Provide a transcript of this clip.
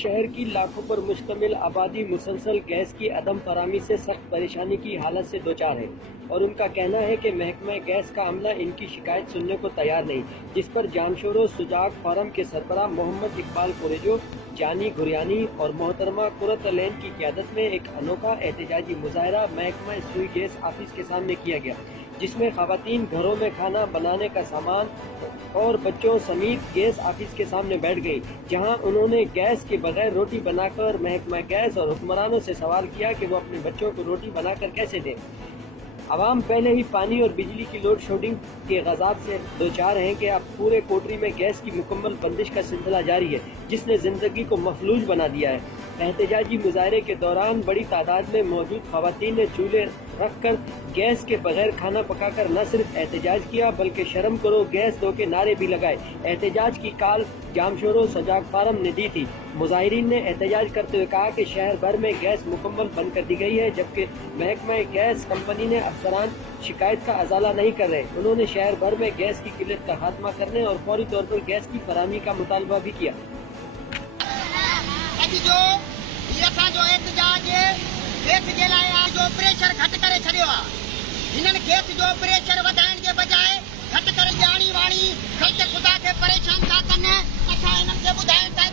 शहर की लाखों पर मुश्तमिल आबादी मुसलसल गैस की अदम फरामी से सख्त परेशानी की हालत से दोचार है और उनका कहना है कि महकमा गैस का अमला इनकी शिकायत सुनने को तैयार नहीं, जिस पर जानशोरो सुजाग फार्म के सरबराह मोहम्मद इकबाल कुरेजो, जानी घुरियानी और मोहतरमा कुरत अलैन की क़यादत में एक अनोखा एहतजाजी मुजाहरा महकमा सुई गैस ऑफिस के सामने किया गया, जिसमें खवातीन घरों में खाना बनाने का सामान और बच्चों समेत गैस ऑफिस के सामने बैठ गई, जहां उन्होंने गैस के बगैर रोटी बनाकर महकमा गैस और हुक्मरानों से सवाल किया कि वो अपने बच्चों को रोटी बनाकर कैसे दें। आवाम पहले ही पानी और बिजली की लोड शेडिंग के गज़ाब से दोचार हैं कि अब पूरे कोटरी में गैस की मुकम्मल बंदिश का सिलसिला जारी है, जिसने ज़िंदगी को मफलूज बना दिया है। एहतजाजी मुजाहरे के दौरान बड़ी तादाद में मौजूद खवातीन ने चूल्हे रख कर गैस के बगैर खाना पकाकर न सिर्फ एहतजाज किया बल्कि शर्म करो गैस दो के नारे भी लगाए। एहतजाज की काल जामशोरो सजाग फार्म ने दी थी। मुजाहिरीन ने एहतजाज करते हुए कहा कि शहर भर में गैस मुकम्मल बंद कर दी गई है, जबकि महकमा गैस कंपनी ने अफसरान शिकायत का अजाला नहीं कर रहे। उन्होंने शहर भर में गैस की किल्लत का खात्मा करने और फौरी तौर पर गैस की फराहमी का मुतालबा भी किया। जो एहतजाज गैस जे लाइ जो प्रेशर घटि करे छॾियो आहे, हिननि गैस जो प्रेशर वधाइण जे बजाए घटि करे ॼाणी वाणी ख़ल्क़ ख़ुदा खे परेशान था कनि। असां हिननि खे ॿुधाइण था